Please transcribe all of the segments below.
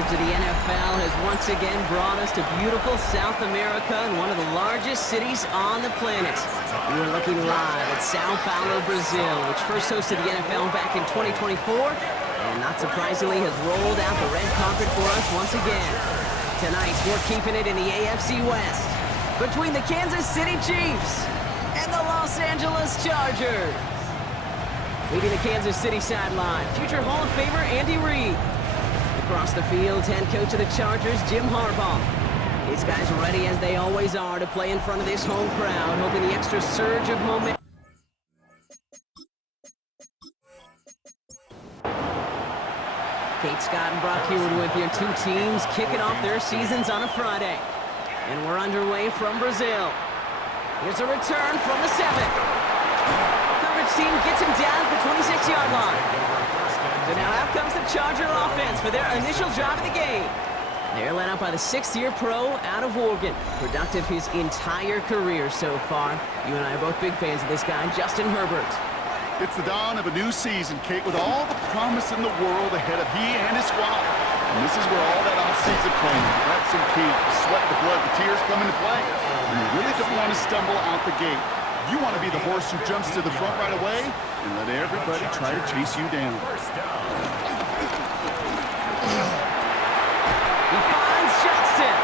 coverage of the NFL has once again brought us to beautiful South America and one of the largest cities on the planet. We are looking live at Sao Paulo, Brazil, which first hosted the NFL back in 2024, and not surprisingly has rolled out the red carpet for us once again. Tonight, we're keeping it in the AFC West between the Kansas City Chiefs and the Los Angeles Chargers. Leading the Kansas City sideline, future Hall of Famer Andy Reid. Across the field, head coach of the Chargers, Jim Harbaugh. These guys ready as they always are to play in front of this home crowd, hoping the extra surge of momentum. Kate Scott and Brock Hewitt with you. Two teams kicking off their seasons on a Friday. And we're underway from Brazil. Here's a return from the 7. Team gets him down at the 26-yard line. So now out comes the Charger offense for their initial drive of the game. They're led out by the 6th-year pro out of Oregon. Productive his entire career so far. You and I are both big fans of this guy, Justin Herbert. It's the dawn of a new season, Kate, with all the promise in the world ahead of he and his squad. And this is where all that off-season planning, reps and key, the sweat, the blood, the tears come into play. And you really don't want to stumble out the gate. You want to be the horse who jumps to the front right away and let everybody try to chase you down. He finds Johnston.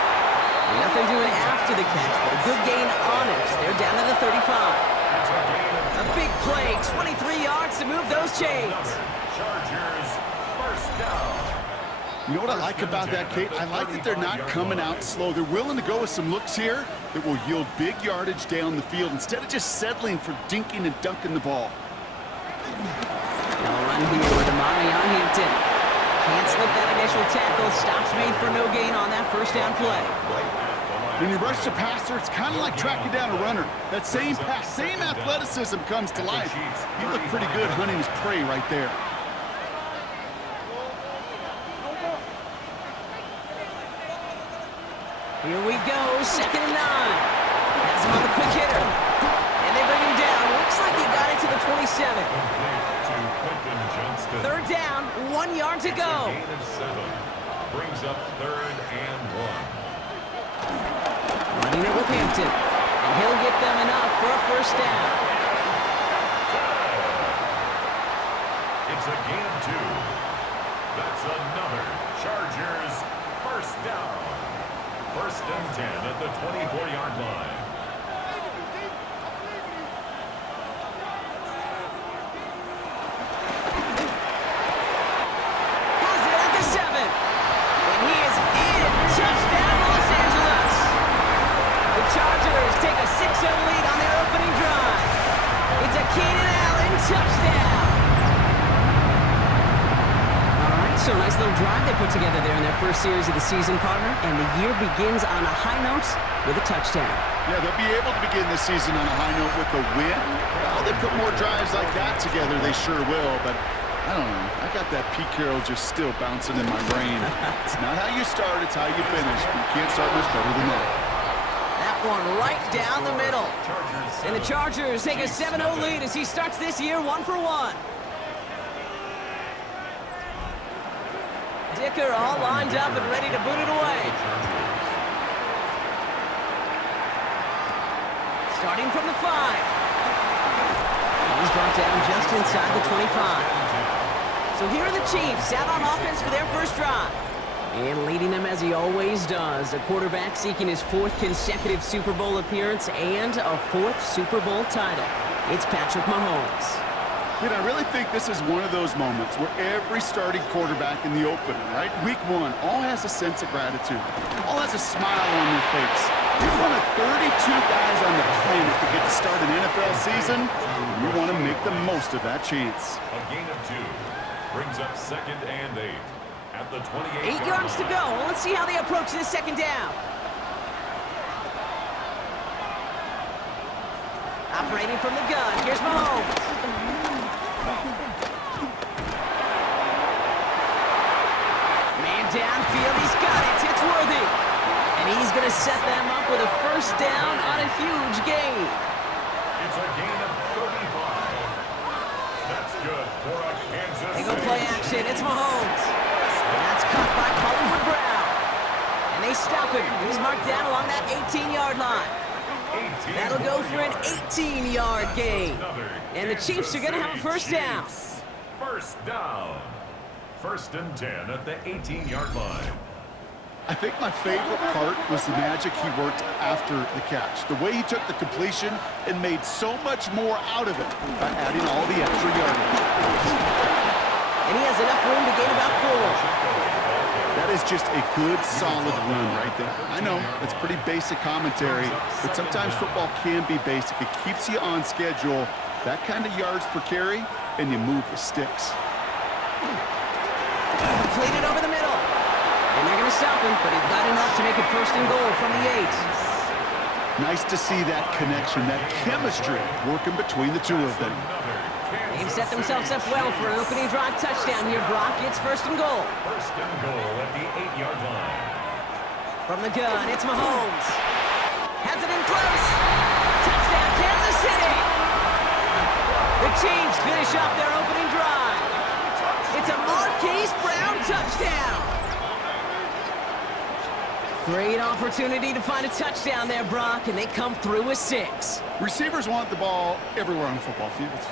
And nothing doing after the catch, but a good gain on it. They're down to the 35. A big play, 23 yards to move those chains. Chargers, first down. You know what I like about that, Kate? I like that they're not coming out slow. They're willing to go with some looks here that will yield big yardage down the field instead of just settling for dinking and dunking the ball. They'll run here with Amari on Hampton. Can't slip that initial tackle. Stops made for no gain on that first down play. When you rush the passer, it's kind of like tracking down a runner. That same pass, same athleticism comes to life. He looked pretty good hunting his prey right there. Here we go, 2nd and 9. Has him on the quick hitter. And they bring him down. Looks like he got it to the 27. 3rd down, 1 yard to go. Brings up 3rd and 1. Running it with Hampton. And he'll get them enough for a first down. It's a gain of 2. That's another Chargers first down. 1st and 10 at the 24-yard line. Has it at the 7. And he is in. Touchdown, Los Angeles. The Chargers take a 6-0 lead on their opening drive. It's a Keenan Allen touchdown. So a nice little drive they put together there in their first series of the season, partner, and the year begins on a high note with a touchdown. Yeah, they'll be able to begin this season on a high note with a win. Well, they put more drives like that together, they sure will, but I don't know. I got that Pete Carroll just still bouncing in my brain. It's not how you start, it's how you finish. You can't start much better than that. That one right down the middle. And the Chargers take a 7-0 lead as he starts this year 1-for-1. Dicker all lined up and ready to boot it away. Starting from the 5. He's brought down just inside the 25. So here are the Chiefs out on offense for their first drive. And leading them as he always does, a quarterback seeking his 4th consecutive Super Bowl appearance and a 4th Super Bowl title. It's Patrick Mahomes. And I really think this is one of those moments where every starting quarterback in the opener, right, week 1, all has a sense of gratitude, all has a smile on their face. You're one of 32 guys on the planet to get to start an NFL season. You want to make the most of that chance. A gain of 2 brings up 2nd and 8 at the 28. 8 yards to go. Let's see how they approach this 2nd down. Operating from the gun. Here's Mahomes. Downfield, he's got it. It's worthy. And he's going to set them up with a first down on a huge gain. It's a gain of 35. That's good for a Kansas They go City. play action. It's Mahomes. And that's caught by Hollywood Brown. they stop him. He's marked down along that 18-yard line. That'll go for an 18-yard gain. And the Chiefs are going to have a first down. First down. First and 10 at the 18-yard line. I think my favorite part was the magic he worked after the catch. The way he took the completion and made so much more out of it by adding all the extra yardage. And he has enough room to gain about 4. That is just a good, solid run right there. I know, it's pretty basic commentary, but sometimes football can be basic. It keeps you on schedule, that kind of yards per carry, and you move the sticks. Completed over the middle. And they're going to stop him, but he got enough to make it first and goal from the 8. Nice to see that connection, that chemistry working between the two of them. They've set themselves up well for an opening drive touchdown here, Brock. It's first and goal. First and goal at the 8-yard line. From the gun, it's Mahomes. Has it in close. Touchdown, Kansas City. The Chiefs finish off their opening drive. It's a Marquise Brown touchdown. Great opportunity to find a touchdown there, Brock, and they come through with 6. Receivers want the ball everywhere on football fields.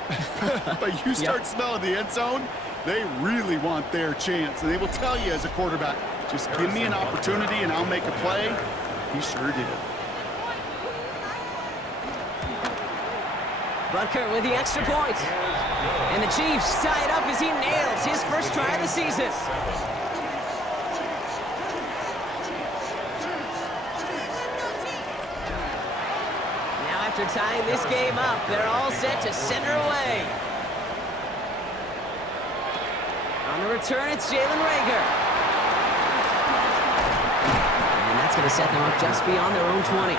But you start smelling the end zone, they really want their chance. And they will tell you as a quarterback, just give me an opportunity and I'll make a play. He sure did. Butker with the extra point. And the Chiefs tie it up as he nails his first try of the season. Now after tying this game up, they're all set to center away. On the return, it's Jalen Reagor. And that's going to set them up just beyond their own 20.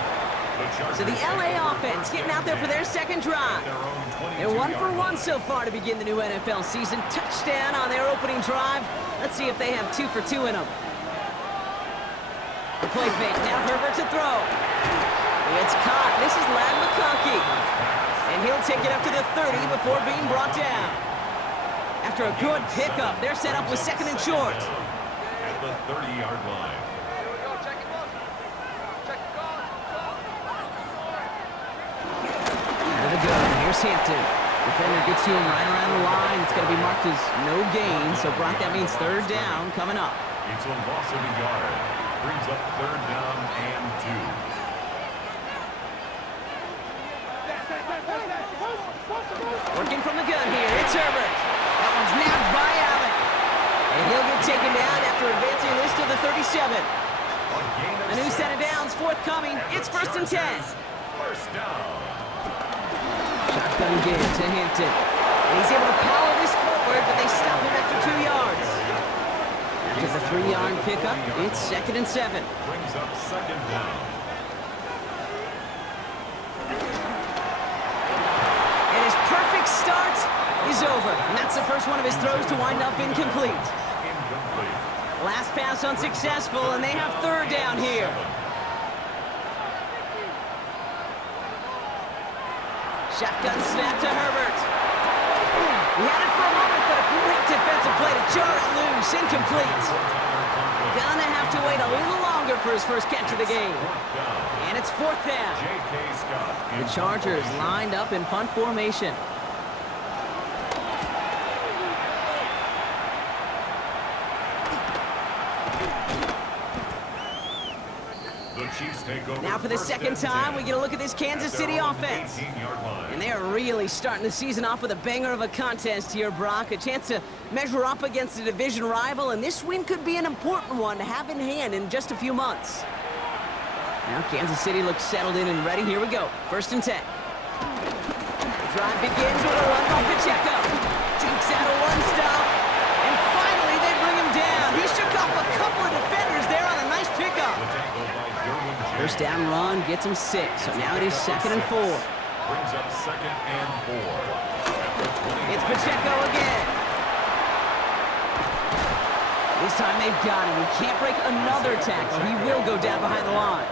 So the LA offense getting out there for their second drive. They're 1 for 1 so far to begin the new NFL season. Touchdown on their opening drive. Let's see if they have 2 for 2 in them. The play fake, now Herbert to throw. It's caught. This is Lad McConkey. And he'll take it up to the 30 before being brought down. After a good pickup, they're set up with second and short. At the 30-yard line. The gun. Here's Hampton. Defender gets to him right around the line. It's going to be marked as no gain. So, Brock, that means third down coming up. It's a loss of a yard. Brings up third down and 2. Working from the gun here. It's Herbert. That one's nabbed by Allen. And he'll get taken down after advancing this to the 37. A new set of downs forthcoming. It's first and 10. First down. Shotgun give to Hampton. And he's able to power this forward, but they stop him after 2 yards. After the 3-yard pickup, it's second and 7. Brings up second down. And his perfect start is over. And that's the first one of his throws to wind up incomplete. Incomplete. Last pass unsuccessful, and they have third down here. Shotgun snap to Herbert. He had it for a moment, but a great defensive play to jar it loose. Incomplete. Gonna have to wait a little longer for his first catch of the game. And it's fourth down. The Chargers lined up in punt formation. Now for the second time, we get a look at this Kansas City offense. And they are really starting the season off with a banger of a contest here, Brock. A chance to measure up against a division rival, and this win could be an important one to have in hand in just a few months. Now Kansas City looks settled in and ready. Here we go. First and 10. The drive begins with a run by Pacheco. Jukes out a one-stop. And finally, they bring him down. He shook off a couple of defenders there on a nice pickup. First down run gets him 6. So now it is second and 4. Brings up second and 4. It's Pacheco again. This time they've got him. He can't break another tackle. He will go down behind the line.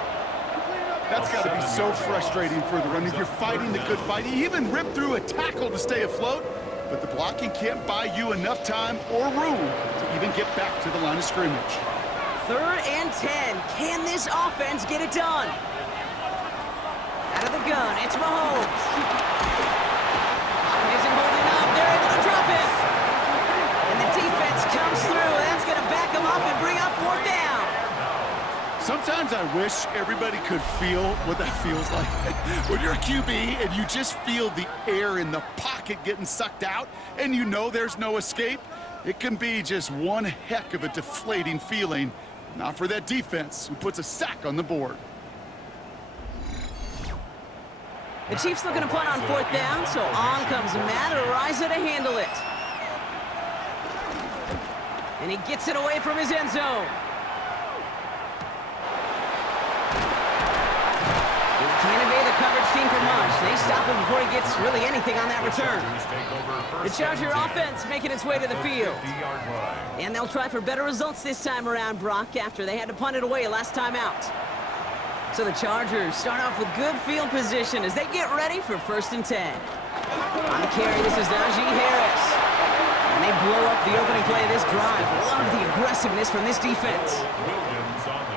That's got to be so frustrating for the running. You're fighting the good fight. He even ripped through a tackle to stay afloat, but the blocking can't buy you enough time or room to even get back to the line of scrimmage. 3rd and 10. Can this offense get it done? Out of the gun, it's Mahomes. Pocket isn't holding up. They're able to drop it. And the defense comes through. That's going to back them up and bring up 4th down. Sometimes I wish everybody could feel what that feels like. When you're a QB and you just feel the air in the pocket getting sucked out and you know there's no escape, it can be just one heck of a deflating feeling. Not for that defense who puts a sack on the board. The Chiefs looking to punt on 4th down, so on comes Matt Araiza to handle it. And he gets it away from his end zone. Can't evade the coverage team for much. They stop him before he gets really anything on that return. The Charger offense making its way to the field. And they'll try for better results this time around, Brock, after they had to punt it away last time out. So the Chargers start off with good field position as they get ready for 1st and 10. On the carry, this is Najee Harris. And they blow up the opening play of this drive. Love the aggressiveness from this defense.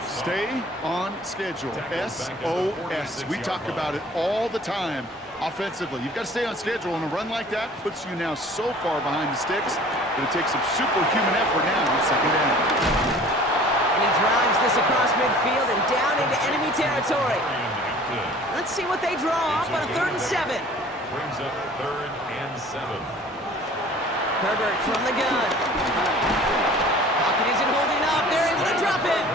Stay on schedule. SOS. We talk about it all the time offensively. You've got to stay on schedule, and a run like that puts you now so far behind the sticks that it takes some superhuman effort now on 2nd down. And he drives this across midfield and down into enemy territory. Let's see what they draw up on a 3rd and 7. Brings up 3rd and 7. Herbert from the gun. Pocket isn't holding up. They're able to drop it.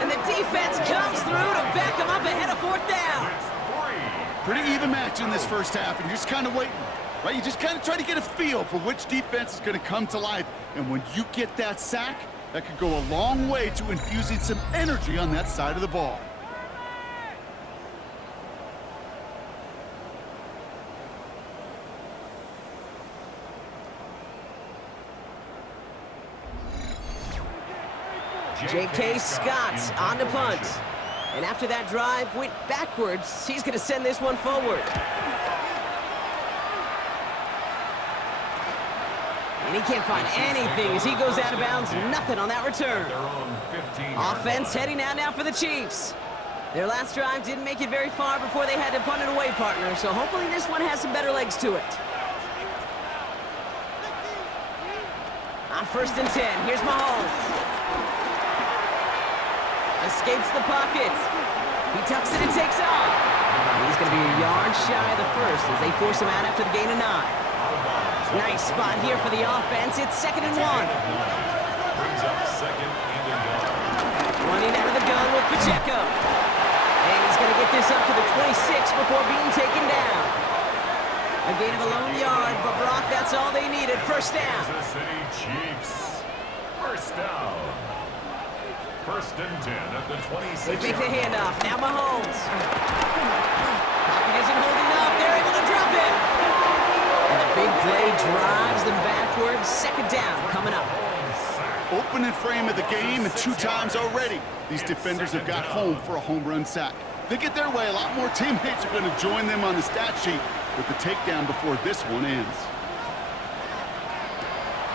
And the defense comes through to back them up ahead of 4th down. Pretty even match in this first half, and you're just kind of waiting, right? You just kind of try to get a feel for which defense is going to come to life. And when you get that sack, that could go a long way to infusing some energy on that side of the ball. J.K. Scott on to punt. And after that drive went backwards, he's going to send this one forward. And he can't find anything as he goes out of bounds. Nothing on that return. Offense heading out now for the Chiefs. Their last drive didn't make it very far before they had to punt it away, partner. So hopefully this one has some better legs to it. On 1st and 10, here's Mahomes. Escapes the pocket. He tucks it and takes off. And he's going to be a yard shy of the first as they force him out after the gain of 9. Nice spot here for the offense. It's 2nd and 1. Brings up 2nd and 1. Running out of the gun with Pacheco. And he's going to get this up to the 26 before being taken down. A gain of a lone yard, but Brock, that's all they needed. 1st down. Kansas City Chiefs. 1st down. 1st and 10 at the 26. They make the handoff. Now Mahomes. Pocket isn't holding up. They're able to drop it. And the big play drives them backwards. 2nd down coming up. Opening frame of the game, and 2 times already these defenders have got home for a home run sack. If they get their way, a lot more teammates are going to join them on the stat sheet with the takedown before this one ends.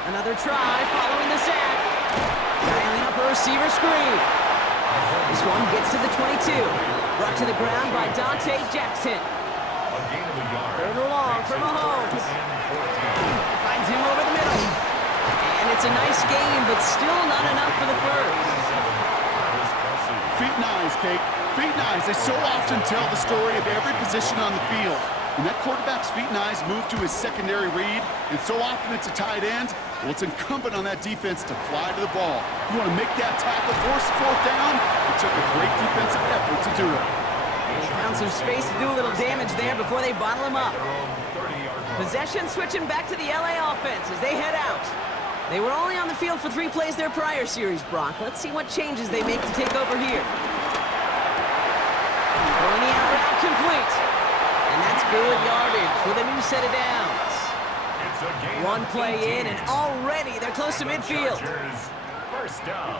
Another try following the sack. Dialing up a receiver screen. This one gets to the 22. Brought to the ground by Dante Jackson. 3rd and long for Mahomes. Finds him over the middle. And it's a nice game, but still not enough for the first. Feet and eyes, Kate. Feet and eyes. They so often tell the story of every position on the field. When that quarterback's feet and eyes move to his secondary read, and so often it's a tight end, well, it's incumbent on that defense to fly to the ball. You want to make that tackle, force 4th down? It took a great defensive effort to do it. They found some space to do a little damage there before they bottle him up. Possession switching back to the LA offense as they head out. They were only on the field for 3 plays their prior series, Brock. Let's see what changes they make to take over here. Throwing the out route complete. And that's good yardage with a new set of downs. 1 play in, and already they're close to midfield. 1st down.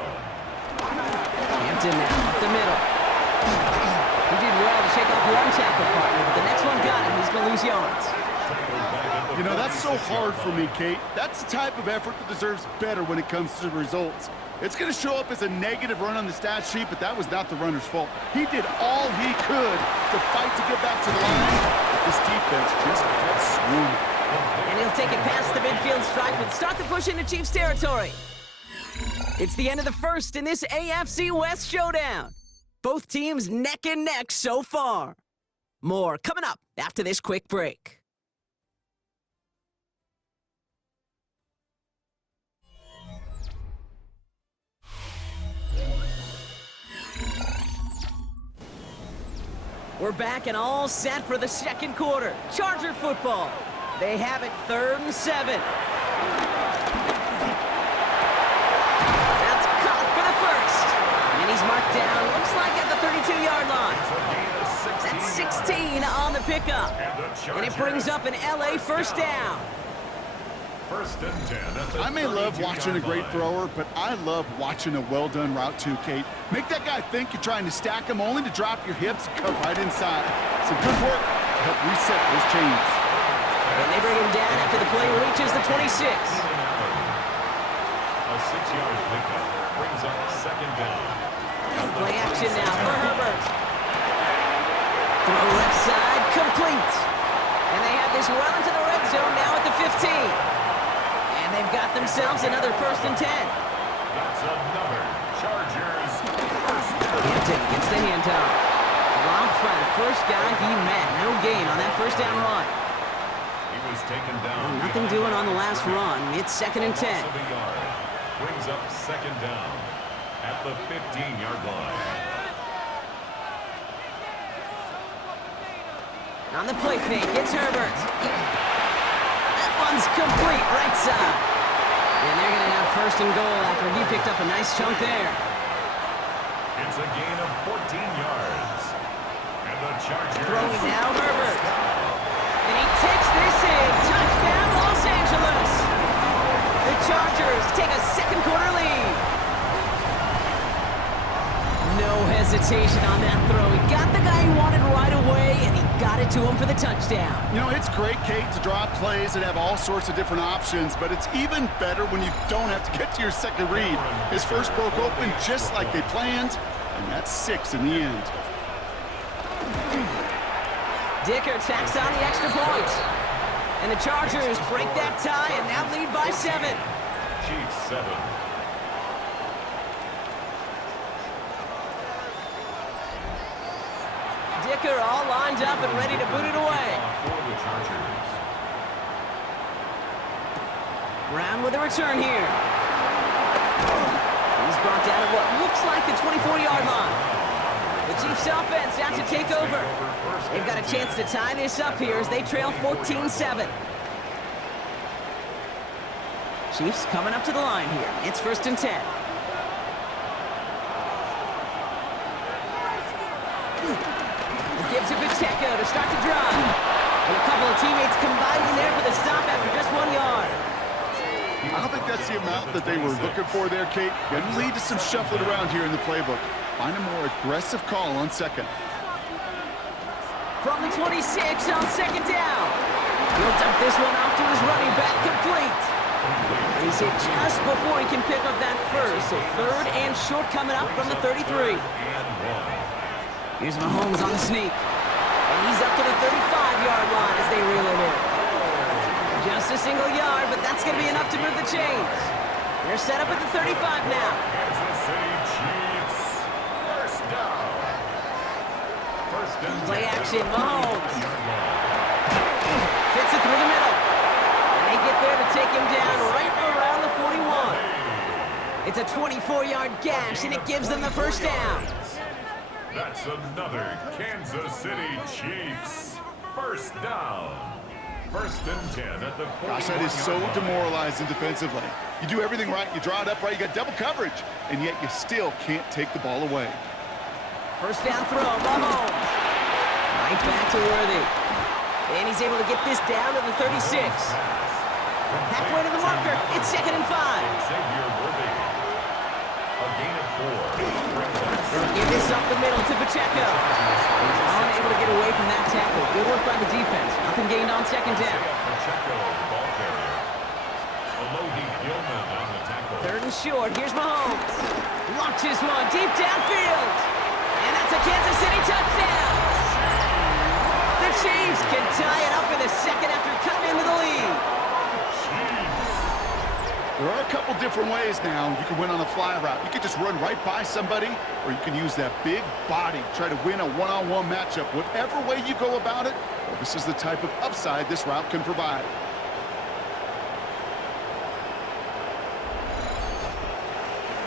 Hampton now up the middle. He did well to shake off 1 tackle partner, but the next one got him. He's going to lose yards. You know, that's so hard for me, Kate. That's the type of effort that deserves better when it comes to the results. It's going to show up as a negative run on the stat sheet, but that was not the runner's fault. He did all he could to fight to get back to the line, but this defense just kept swarming. And he'll take it past the midfield stripe and start the push into Chiefs territory. It's the end of the first in this AFC West showdown. Both teams neck and neck so far. More coming up after this quick break. We're back and all set for the second quarter. Charger football. They have it 3rd and 7. That's caught for the first. And he's marked down, looks like at the 32-yard line. That's 16 on the pickup. And it brings up an LA first down. 1st and 10. I may love watching a great thrower, but I love watching a well-done route too, Kate. Make that guy think you're trying to stack him only to drop your hips and cut right inside. Some good work to help reset those chains. And they bring him down after the play reaches the 26. A 6-yard pickup brings up 2nd down. Play action now for Herbert. Throw left side, complete. And they have this well into the red zone now at the 15. And they've got themselves another 1st and 10. That's another Chargers first down. Hampton gets the handoff. Dropped by the first guy he met. No gain on that first down run. He was taken down. Nothing doing on the last run. It's 2nd and 10. Loss of a yard. Brings up 2nd down at the 15-yard line. On the play fake, it's Herbert. That one's complete, right side. And they're going to have 1st and goal after he picked up a nice chunk there. It's a gain of 14 yards. And the Chargers... Throwing now, Herbert. And he takes this in. Touchdown, Los Angeles. The Chargers take a second quarter lead. No hesitation on that throw. He got the guy he wanted right away, and he got it to him for the touchdown. You know, it's great, Kate, to draw plays and have all sorts of different options, but it's even better when you don't have to get to your second read. His first broke open just like they planned, and that's 6 in the end. Dicker tacks on the extra point. And the Chargers break that tie and now lead by 7. Chiefs 7. Dicker all lined up and ready to boot it away. For the Chargers. Brown with a return here. He's brought down at what looks like the 24-yard line. The Chiefs offense out to take over. They've got a chance to tie this up here as they trail 14-7. Chiefs coming up to the line here. It's 1st and 10. Gives it Pacheco to start the drive. And a couple of teammates combining there for the stop after just 1 yard. I don't think that's the amount that they were looking for there, Kate. Going to lead to some shuffling around here in the playbook. Find a more aggressive call on 2nd. From the 26 on 2nd down. He'll dump this one off to his running back, complete. He's hit just before he can pick up that first. So 3rd and short coming up from the 33. Here's Mahomes on the sneak. And he's up to the 35-yard line as they reel it in. Just a single yard, but that's going to be enough to move the chains. They're set up at the 35 now. Kansas City Chiefs. First down. First and Play 10. action, Mahomes. Fits it through the middle. And they get there to take him down right around the 41. It's a 24-yard gash, and it gives them the first down. That's another Kansas City Chiefs. First down. 1st and 10 at the 41. Gosh, that is so demoralizing defensively. You do everything right, you draw it up right, you got double coverage, and yet you still can't take the ball away. First down throw, Mahomes. Right back to Worthy. And he's able to get this down to the 36. Halfway to the marker, it's 2nd and 5. Xavier Worthy. A gain of 4. They'll give this up the middle to Pacheco. He's unable to get away from that tackle. Good work by the defense. Nothing gained on 2nd down. Pacheco, ball carrier. Alohi Gilman on the tackle. 3rd and short. Here's Mahomes. Launches one deep downfield. And that's a Kansas City touchdown. The Chiefs can tie it up in the second after cutting into the lead. There are a couple different ways now. You can win on the fly route. You can just run right by somebody, or you can use that big body, try to win a one-on-one matchup. Whatever way you go about it, well, this is the type of upside this route can provide.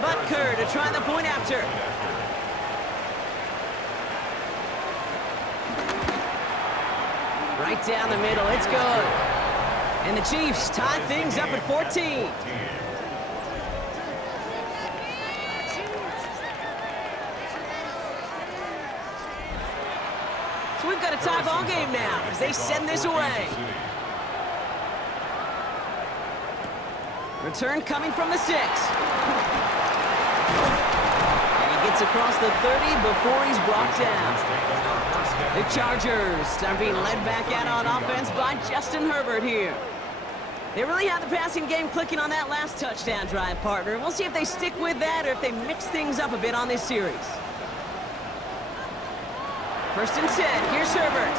Butker to try the point after. Right down the middle, it's good. And the Chiefs tie things up at 14. So we've got a tie ball game now as they send this away. Return coming from the 6. And he gets across the 30 before he's brought down. The Chargers are being led back out on offense by Justin Herbert here. They really had the passing game clicking on that last touchdown drive, partner. We'll see if they stick with that or if they mix things up a bit on this series. First and 10, here's Herbert.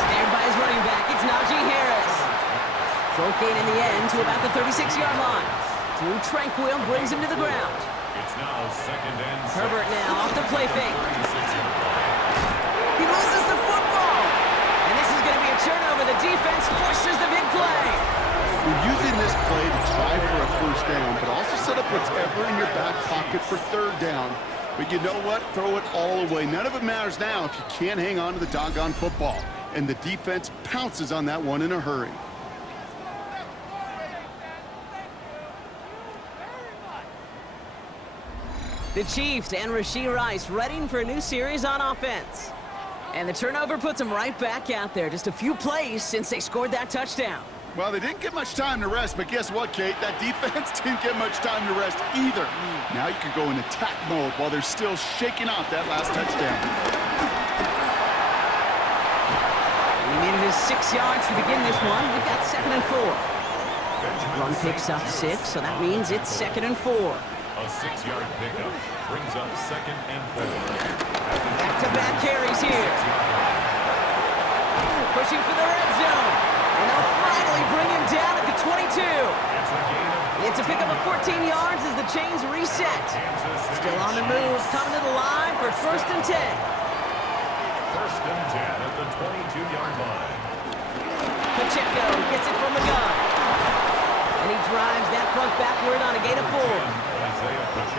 Snared by his running back, it's Najee Harris. Short gain in the end to about the 36-yard line. Drew Tranquil brings him to the ground. It's now second and 6. Herbert now off the play fake. He loses the football. And this is going to be a turnover. The defense forces the big play. We're using this play to try for a first down, but also set up whatever in your back pocket for third down. But you know what? Throw it all away. None of it matters now if you can't hang on to the doggone football. And the defense pounces on that one in a hurry. The Chiefs and Rashee Rice readying for a new series on offense. And the turnover puts them right back out there. Just a few plays since they scored that touchdown. Well, they didn't get much time to rest, but guess what, Kate? That defense didn't get much time to rest either. Now you can go in attack mode while they're still shaking off that last touchdown. And he needed his 6 yards to begin this one. We've got 2nd and 4. Run picks up 6, so that means it's 2nd and 4. A 6-yard pickup brings up 2nd and 4. Back-to-back carries here. Pushing for the red zone. And they'll finally bring him down at the 22. It's a pickup of 14 yards as the chains reset. Still on the move, coming to the line for 1st and 10. 1st and 10 at the 22-yard line. Pacheco gets it from the gun. And he drives that front backward on a gain of 4.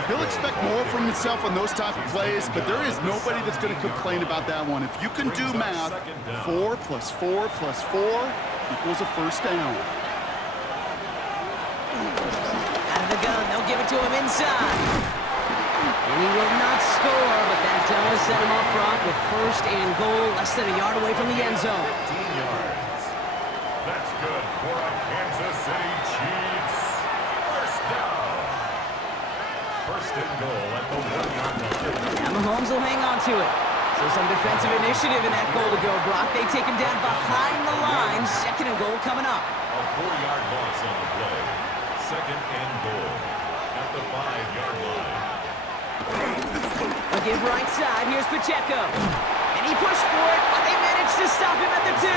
He'll expect more from himself on those type of plays, but there is nobody that's going to complain about that one. If you can do math, 4 plus 4 plus 4 equals a first down. Out of the gun, they'll give it to him inside. And he will not score, but that does set him up, Brock, with 1st and goal, less than a yard away from the end zone. 15 yards. That's good for a Kansas City Chiefs. First down. 1st and goal at the 1-yard line. Now Mahomes will hang on to it. So some defensive initiative in that goal to go, Brock. They take him down behind the line. 2nd and goal coming up. A 4-yard loss on the play. 2nd and goal at the 5-yard line. They'll give right side. Here's Pacheco. And he pushed for it, but they managed to stop him at the 2.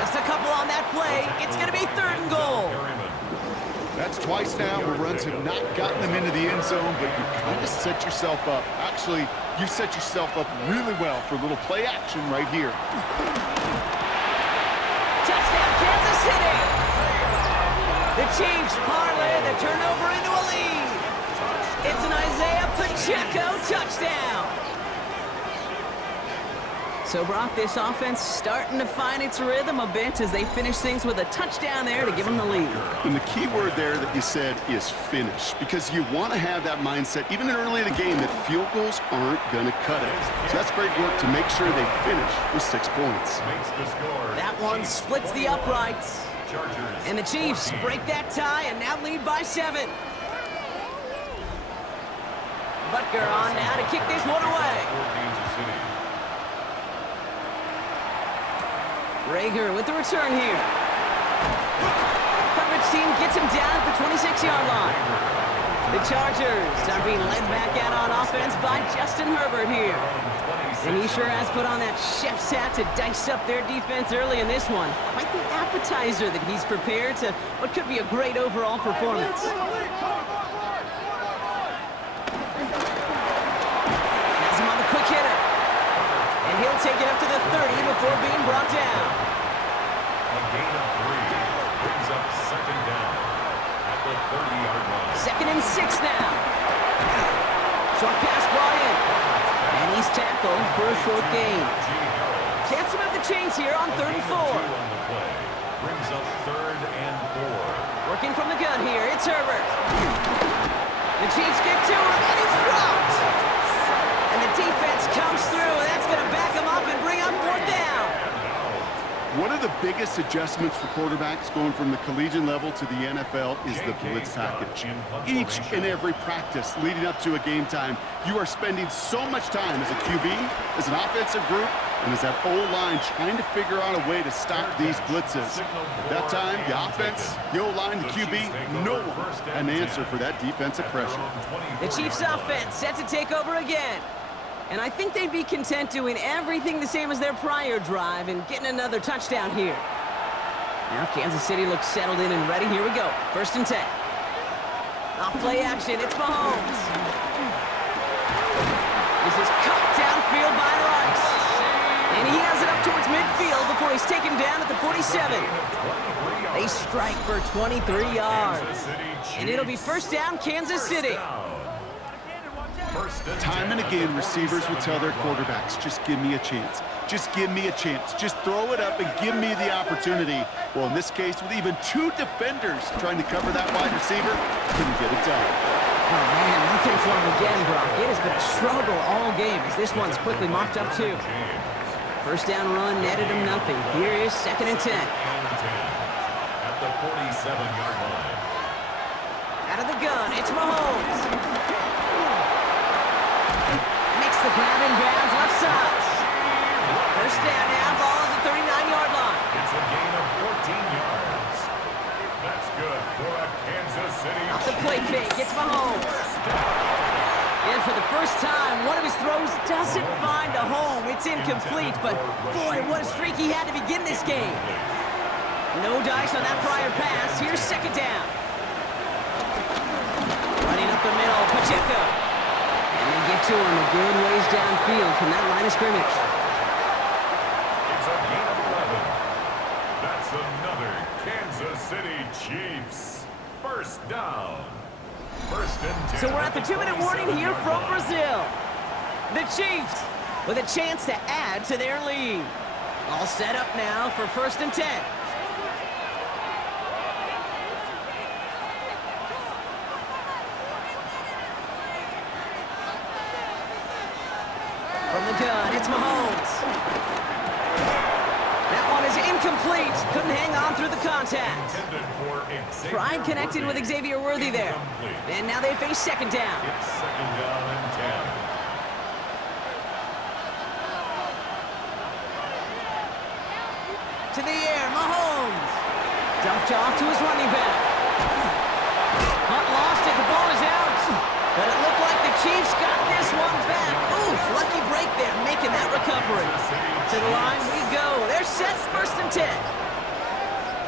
Just a couple on that play. It's going to be 3rd and goal. That's twice now where runs have not gotten them into the end zone, but you kind of set yourself up. Actually, you set yourself up really well for a little play action right here. Touchdown, Kansas City! The Chiefs parlay the turnover into a lead. It's an Isaiah Pacheco touchdown. So, Brock, this offense starting to find its rhythm a bit as they finish things with a touchdown there to give them the lead. And the key word there that you said is finish, because you want to have that mindset, even early in the game, that field goals aren't going to cut it. So that's great work to make sure they finish with 6 points. That one splits the uprights. And the Chiefs break that tie and now lead by 7. Butker on now to kick this one away. Rager with the return here. Coverage team gets him down at the 26-yard line. The Chargers are being led back out on offense by Justin Herbert here. And he sure has put on that chef's hat to dice up their defense early in this one. Quite the appetizer that he's prepared to what could be a great overall performance. Has him on the quick hitter. And he'll take it up to the 30 before being brought down. A gain of 3 brings up second down at the 30-yard line. 2nd and 6 now. Short pass brought in. And he's tackled for a short gain. Chance him at the chains here on 3rd and 4. Brings up 3rd and 4. Working from the gun here, it's Herbert. The Chiefs get to him, and he's dropped. And the defense comes through. That's going to back him up and bring up 4th down. One of the biggest adjustments for quarterbacks going from the collegiate level to the NFL is the blitz package. Each and every practice leading up to a game time, you are spending so much time as a QB, as an offensive group, and as that O-line trying to figure out a way to stop these blitzes. At that time, the offense, the O-line, the QB, no one had an answer for that defensive pressure. The Chiefs offense set to take over again. And I think they'd be content doing everything the same as their prior drive and getting another touchdown here. Now Kansas City looks settled in and ready. Here we go. 1st and 10. Off play action. It's Mahomes. This is cut downfield by Rice. And he has it up towards midfield before he's taken down at the 47. They strike for 23 yards. And it'll be 1st down, Kansas City. Time and again, receivers will tell their quarterbacks, just give me a chance. Just give me a chance. Just throw it up and give me the opportunity. Well, in this case, with even 2 defenders trying to cover that wide receiver, couldn't get it done. Oh, man, nothing for him again, Brock. It has been a struggle all game as this one's quickly mopped up, too. 1st down run netted him nothing. Here is 2nd and 10. At the 47-yard line. Out of the gun, it's Mahomes. The grab in bounds left side. 1st down now, ball at the 39-yard line. It's a gain of 14 yards. That's good for a Kansas City. Off the play fake, it's Mahomes. And for the first time, one of his throws doesn't find a home. It's incomplete, but boy, what a streak he had to begin this game. No dice on that prior pass. Here's 2nd down. Running up the middle, Pacheco. And they get to him a good ways downfield from that line of scrimmage. It's a gain of 11. That's another Kansas City Chiefs. 1st down. 1st and 10. So we're at the 2-minute warning here from Brazil. The Chiefs with a chance to add to their lead. All set up now for 1st and 10. From the gun, it's Mahomes. That one is incomplete. Couldn't hang on through the contact. Pride connected with Xavier Worthy there. And now they face 2nd down. It's 2nd down and 10. To the air, Mahomes. Dumped off to his running back. Hunt lost it, the ball is out. But it looked like the Chiefs got this one back. Ooh, lucky break there, making that recovery. To the line we go. They're set, 1st and 10.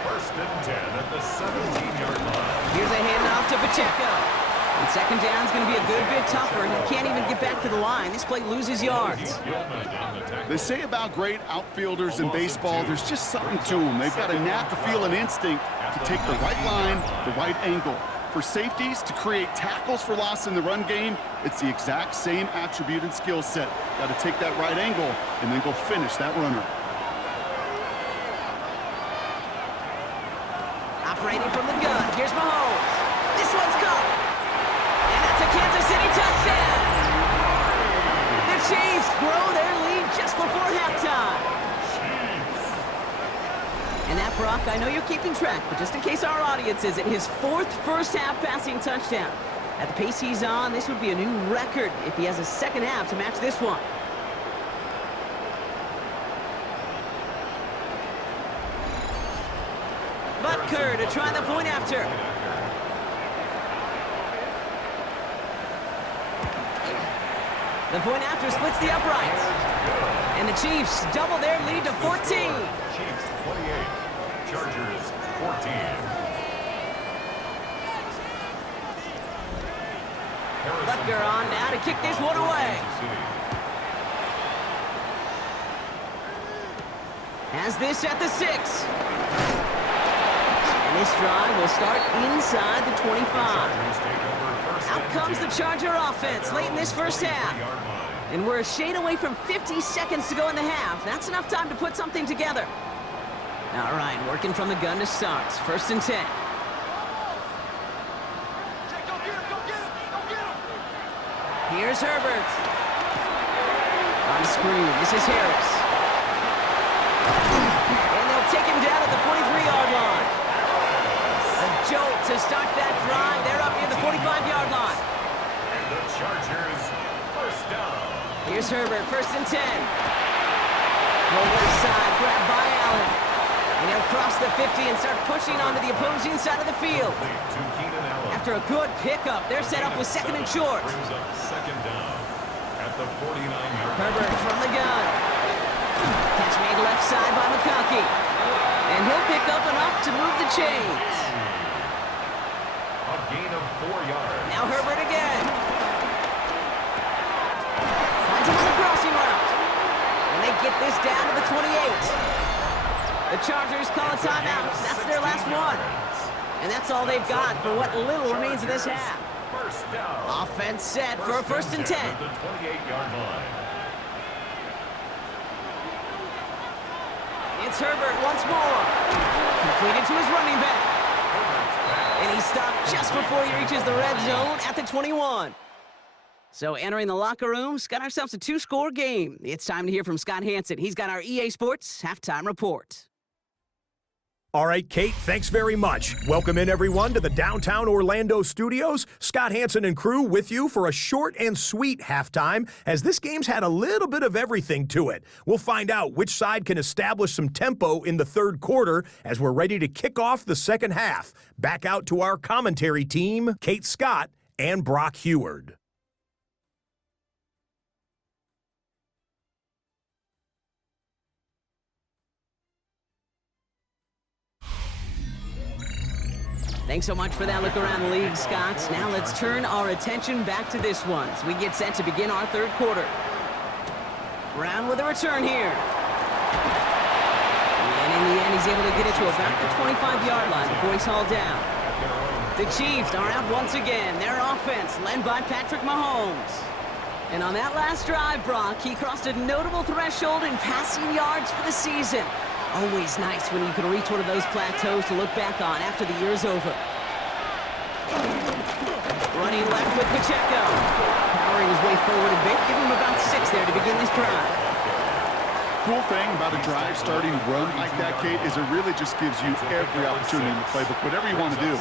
1st and 10 at the 17-yard line. Here's a handoff to Pacheco. And 2nd down's going to be a good bit tougher. He can't even get back to the line. This play loses yards. They say about great outfielders in baseball, there's just something to them. They've got a knack, a feel, an instinct to take the right line, the right angle. For safeties to create tackles for loss in the run game, it's the exact same attribute and skill set. Got to take that right angle and then go finish that runner. Operating from the gun, here's Mahomes. This one's caught. And that's a Kansas City touchdown. The Chiefs grow their lead just before halftime. And that, Brock, I know you're keeping track, but just in case our audience isn't, his 4th first-half passing touchdown. At the pace he's on, this would be a new record if he has a 2nd half to match this one. Butker to try the point after. The point after splits the uprights. And the Chiefs double their lead to 14. Chiefs 28, Chargers 14. Butker on now to kick this one away. Has this at the 6. And this drive will start inside the 25. Out comes the Charger offense late in this first half. And we're a shade away from 50 seconds to go in the half. That's enough time to put something together. All right, working from the gun to start. 1st and 10. Here's Herbert. On screen, this is Harris. And they'll take him down at the 43-yard line. A jolt to start that drive. They're up near the 45-yard line. And the Chargers, first down. Here's Herbert, 1st and 10. Go left side, grabbed by Allen. And he'll cross the 50 and start pushing onto the opposing side of the field. After a good pickup, they're set up with 2nd and short. Brings up 2nd down at the 49-yard line. Herbert from the gun. Catch made left side by McConkey. And he'll pick up enough to move the chains. A gain of 4 yards. Now Herbert again. Finds him on the crossing route. And they get this down to the 28. The Chargers call a timeout. That's their last one. And that's all they've got for what little remains of this half. First down. Offense set for a 1st and 10. At the 28-yard line. It's Herbert once more. Completed to his running back. And he stopped just before he reaches the red zone at the 21. So entering the locker rooms, got ourselves a 2-score game. It's time to hear from Scott Hansen. He's got our EA Sports halftime report. All right, Kate, thanks very much. Welcome in, everyone, to the downtown Orlando studios. Scott Hansen and crew with you for a short and sweet halftime, as this game's had a little bit of everything to it. We'll find out which side can establish some tempo in the 3rd quarter as we're ready to kick off the 2nd half. Back out to our commentary team, Kate Scott and Brock Heward. Thanks so much for that look around the league, Scott. Now let's turn our attention back to this one as we get set to begin our 3rd quarter. Brown with a return here. And in the end, he's able to get it to about the 25-yard line before he's hauled down. The Chiefs are out once again. Their offense led by Patrick Mahomes. And on that last drive, Brock, he crossed a notable threshold in passing yards for the season. Always nice when you can reach one of those plateaus to look back on after the year's over. Running left with Pacheco. Powering his way forward a bit, giving him about 6 there to begin this drive. Cool thing about a drive starting to run like that, Kate, is it really just gives you every opportunity in the playbook, whatever you want to do.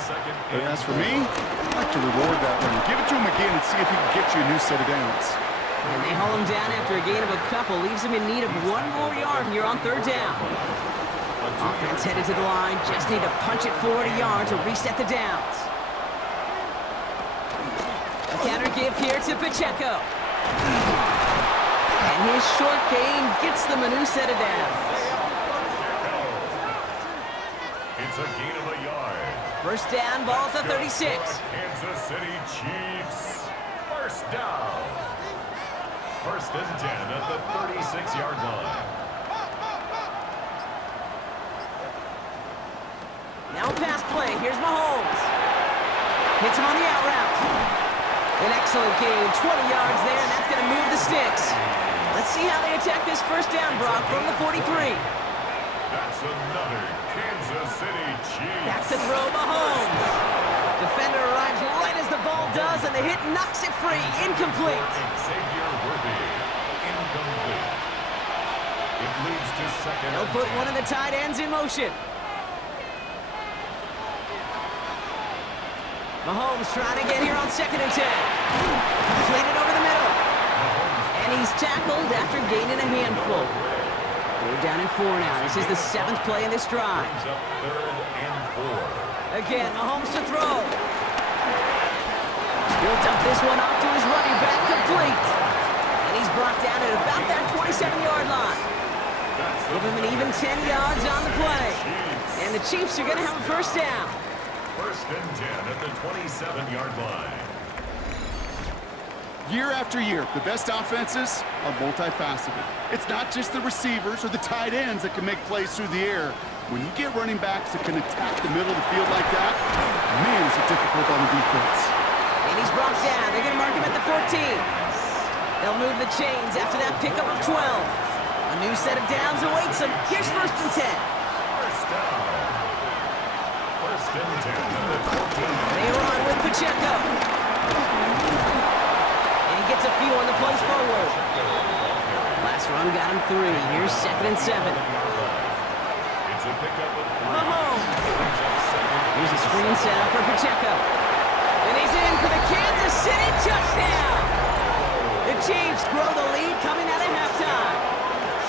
But as for me, I'd like to reward that run. Give it to him again and see if he can get you a new set of downs. And they haul him down after a gain of a couple. Leaves him in need of 1 more yard here on 3rd down. Offense headed to the line. Just need to punch it forward a yard to reset the downs. A counter give here to Pacheco. And his short gain gets them a new set of downs. It's a gain of a yard. 1st down, ball at the 36. Kansas City Chiefs, first down. 1st and 10 at the 36-yard line. Now a pass play. Here's Mahomes. Hits him on the out route. An excellent gain. 20 yards there, and that's going to move the sticks. Let's see how they attack this 1st down, Brock, from the 43. That's another Kansas City Chiefs. Back to throw Mahomes. Defender arrives right as the ball does, and the hit knocks it free. Incomplete. Xavier Worthy, incomplete. It leads to 2nd. They'll put one of the tight ends in motion. Mahomes trying to get here on 2nd and 10. Completed over the middle. And he's tackled after gaining a handful. They're down at 4 now. This is the 7th play in this drive. Brings up 3rd and 4. Again, Mahomes to throw. He'll dump this one off to his running back, complete. And he's brought down at about that 27-yard line. Give him an even 10 yards on the play. And the Chiefs are going to have a first down. 1st and 10 at the 27-yard line. Year after year, the best offenses are multifaceted. It's not just the receivers or the tight ends that can make plays through the air. When you get running backs that can attack the middle of the field like that, man, is it difficult on the defense. And he's brought down. They're going to mark him at the 14. They'll move the chains after that pickup of 12. A new set of downs awaits him. Here's 1st and 10. First down. 1st and 10 at the 14. They run with Pacheco. And he gets a few on the plays forward. Last run got him 3. Here's 2nd and 7. It's a pickup of 3. Mahomes. Here's a screen set up for Pacheco. And he's in for the Kansas City touchdown. The Chiefs grow the lead coming out of halftime.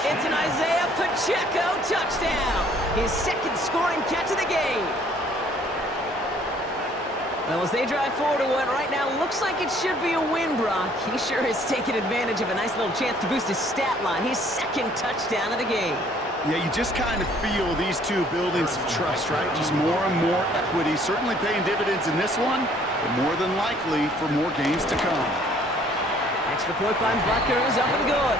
It's an Isaiah Pacheco touchdown. His 2nd scoring catch of the game. Well, as they drive forward to what right now looks like it should be a win, Brock. He sure has taken advantage of a nice little chance to boost his stat line. His 2nd touchdown of the game. Yeah, you just kind of feel these two building some trust, right? Just more and more equity. Certainly paying dividends in this one, but more than likely for more games to come. Extra point by Butker is up and good.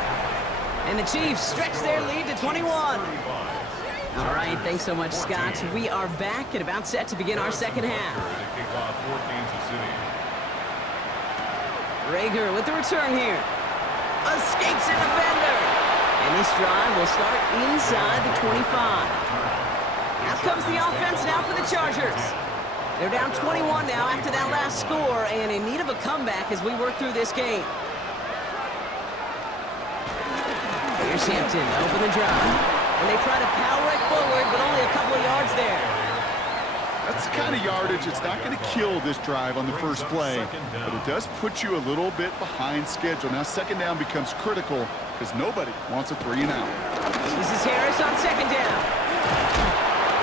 And the Chiefs stretch their lead to 21. All right, thanks so much, Scott. We are back and about set to begin our 2nd half. Rager with the return here. Escapes a defender. And this drive will start inside the 25. Out comes the offense now for the Chargers. They're down 21 now after that last score and in need of a comeback as we work through this game. Here's Hampton to open the drive. And they try to power it forward, but only a couple of yards there. That's the kind of yardage that's not going to kill this drive on the first play, but it does put you a little bit behind schedule. Now 2nd down becomes critical because nobody wants a 3-and-out. This is Harris on 2nd down.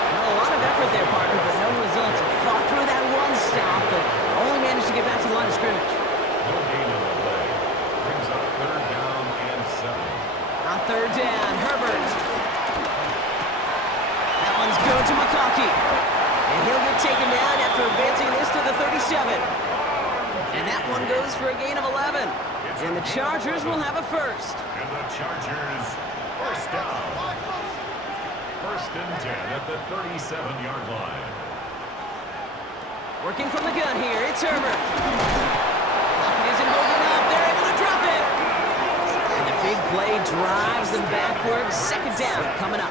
Well, a lot of effort there, partner, but no results. Fought through that one stop, but only managed to get back to the line of scrimmage. No gain on the play. Brings up 3rd down and 7. On 3rd down, Herbert. That one's good to McConkey. And he'll get taken down after advancing this to the 37. And that one goes for a gain of 11. And the Chargers will have a first. And the Chargers, first down. 1st and 10 at the 37-yard line. Working from the gun here, it's Herbert. Pocket isn't holding up. They're able to drop it. And the big play drives them backwards. 2nd down coming up.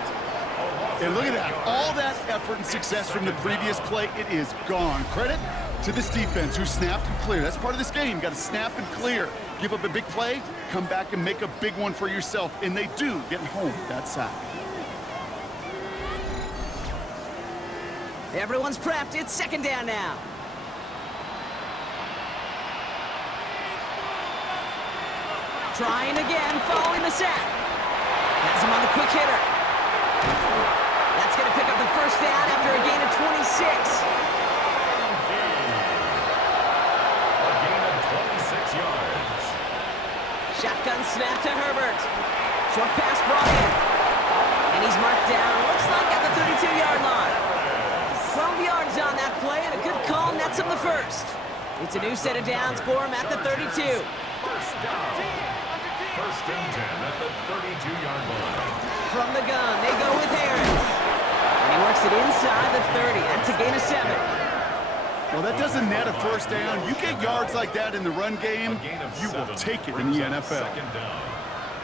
And look at that. All that effort and success from the previous play, it is gone. Credit to this defense who snapped and cleared. That's part of this game. You got to snap and clear. Give up a big play, come back and make a big one for yourself. And they do, getting home with that sack. Everyone's prepped. It's 2nd down now. Trying again, following the sack. Has him on the quick hitter. That's going to pick up the first down after a gain of 26. A gain of 26 yards. Shotgun snap to Herbert. Short pass brought in. And he's marked down, looks like at the 32-yard line. 12 yards on that play, and a good call nets him the first. It's a new set of downs for him at the 32. First down. 1st and 10 at the 32-yard line. From the gun, they go with Harris. And he works it inside the 30. That's a gain of 7. Well, that doesn't net a first down. You get yards like that in the run game, A gain of you 7 will take it in the brings up NFL. 2nd down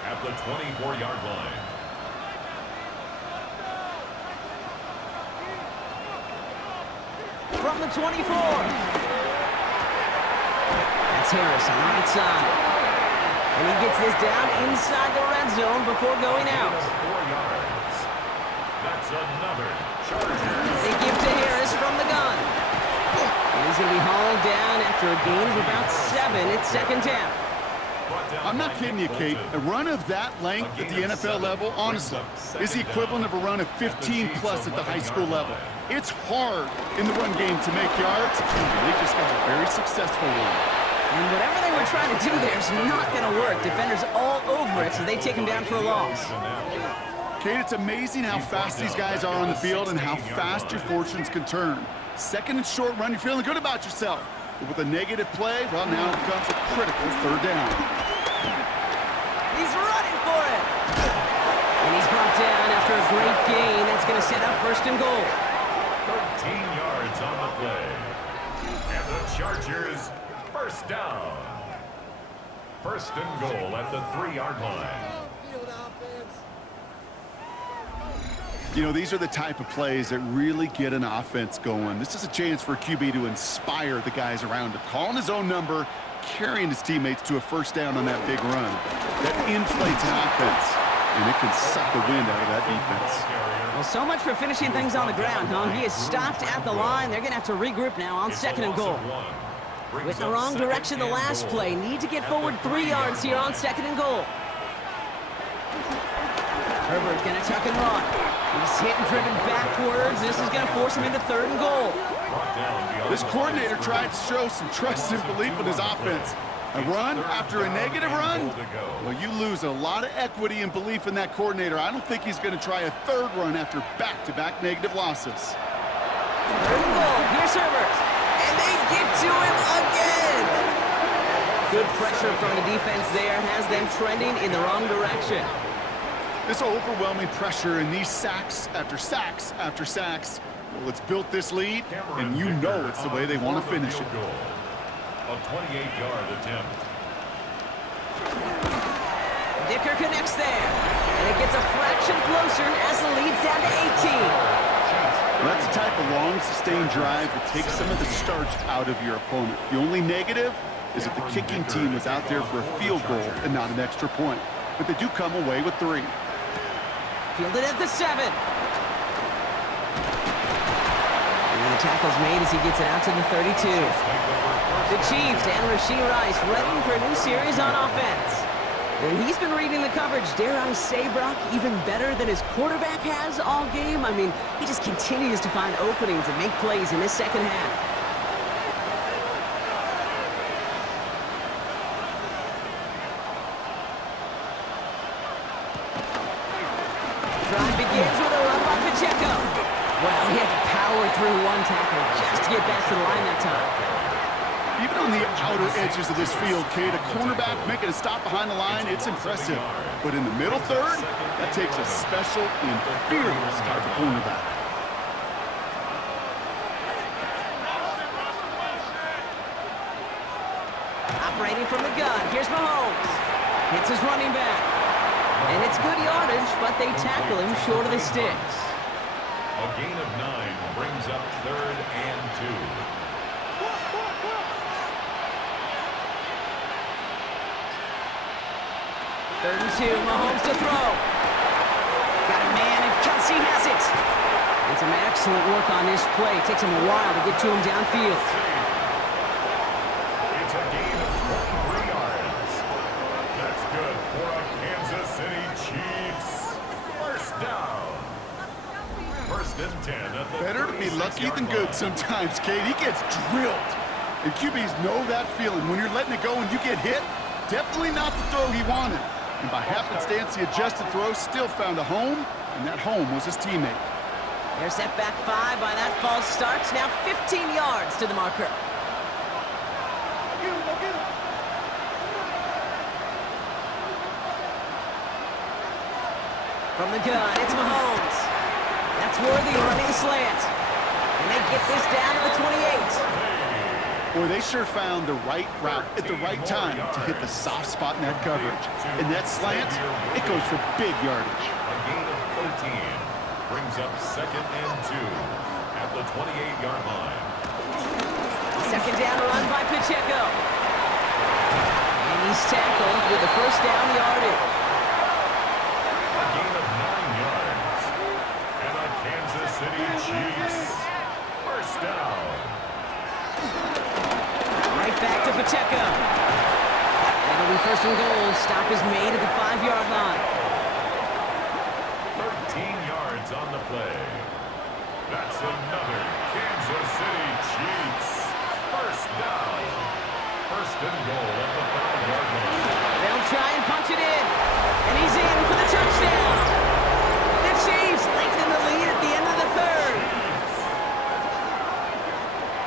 at the 24-yard line. From the 24. That's Harris on the right side. And he gets this down inside the red zone before going out. 4 yards. That's another Charger. They give to Harris from the gun. And he's going to be hauled down after a gain of about 7. It's 2nd down. I'm not kidding you, Kate. A run of that length at the NFL level, honestly, is the equivalent of a run of 15-plus at the high school level. It's hard in the run game to make yards, and they just got a very successful one. And whatever they were trying to do there is not going to work. Defenders all over it, so they take him down for a loss. Kate, it's amazing how fast these guys are on the field and how fast your fortunes can turn. Second and short run, you're feeling good about yourself. But with a negative play, well, now it becomes a critical third down. He's running for it. And he's brought down after a great gain. That's going to set up first and goal. 13 yards on the play. And the Chargers, first down. First and goal at the 3-yard line. You know, these are the type of plays that really get an offense going. This is a chance for a QB to inspire the guys around him. Calling his own number, carrying his teammates to a first down on that big run. That inflates an offense, and it can suck the wind out of that defense. Well, so much for finishing things on the ground, huh? He is stopped at the line. They're going to have to regroup now on second and goal. With the wrong direction the last play. Need to get forward 3 yards here on second and goal. Herbert going to tuck and run. He's hit and driven backwards. This is going to force him into third and goal. This coordinator tried to show some trust and belief in his offense. A run after a negative run? Well, you lose a lot of equity and belief in that coordinator. I don't think he's going to try a third run after back-to-back negative losses. Third and goal. Here's Herbert. And they get to him again. Good pressure from the defense there has them trending in the wrong direction. This overwhelming pressure and these sacks after sacks after sacks, well, it's built this lead, and you know it's the way they want to finish it. A 28-yard attempt. Dicker connects there, and it gets a fraction closer as the lead's down to 18. Well, that's the type of long, sustained drive that takes some of the starch out of your opponent. The only negative is that the kicking team was out there for a field goal and not an extra point. But they do come away with 3. Fielded at the 7. And the tackle's made as he gets it out to the 32. The Chiefs and Rashee Rice ready for a new series on offense. And he's been reading the coverage, dare I say, Brock, even better than his quarterback has all game. I mean, he just continues to find openings and make plays in this second half. Drive begins with a run by Pacheco. Well, he had to power through one tackle just to get back to the line that time. Even on the outer edges of this field, Kate, a cornerback making a stop behind the line, it's impressive. But in the middle third, that takes a special and fearless type of cornerback. Operating from the gun, here's Mahomes. Hits his running back. And it's good yardage, but they tackle him short of the sticks. A gain of 9 brings up 3rd and 2. Third and 2, Mahomes to throw. Got a man, and Kelsey has it. And some excellent work on this play. It takes him a while to get to him downfield. It's a gain of 23 yards. That's good for a Kansas City Chiefs. First down. First and 10 at the Better to be lucky than good sometimes, Kate. He gets drilled. And QBs know that feeling. When you're letting it go and you get hit, definitely not the throw he wanted. And by happenstance, the adjusted throw still found a home, and that home was his teammate. They're set back 5 by that false start. Now 15 yards to the marker. From the gun, it's Mahomes. That's Worthy running the slant. And they get this down to the 28. Boy, they sure found the right route at the right time to hit the soft spot in that coverage. And that slant, it goes for big yardage. A gain of 13 brings up 2nd and 2 at the 28-yard line. Second down run by Pacheco. And he's tackled with the first down yardage. A gain of 9 yards. And a Kansas City Chiefs first down. Right back to Pacheco. It'll be first and goal. Stop is made at the 5-yard line. 13 yards on the play. That's another Kansas City Chiefs first down. First and goal at the 5-yard line. They'll try and punch it in. And he's in for the touchdown. The Chiefs lengthen the lead at the end of the third.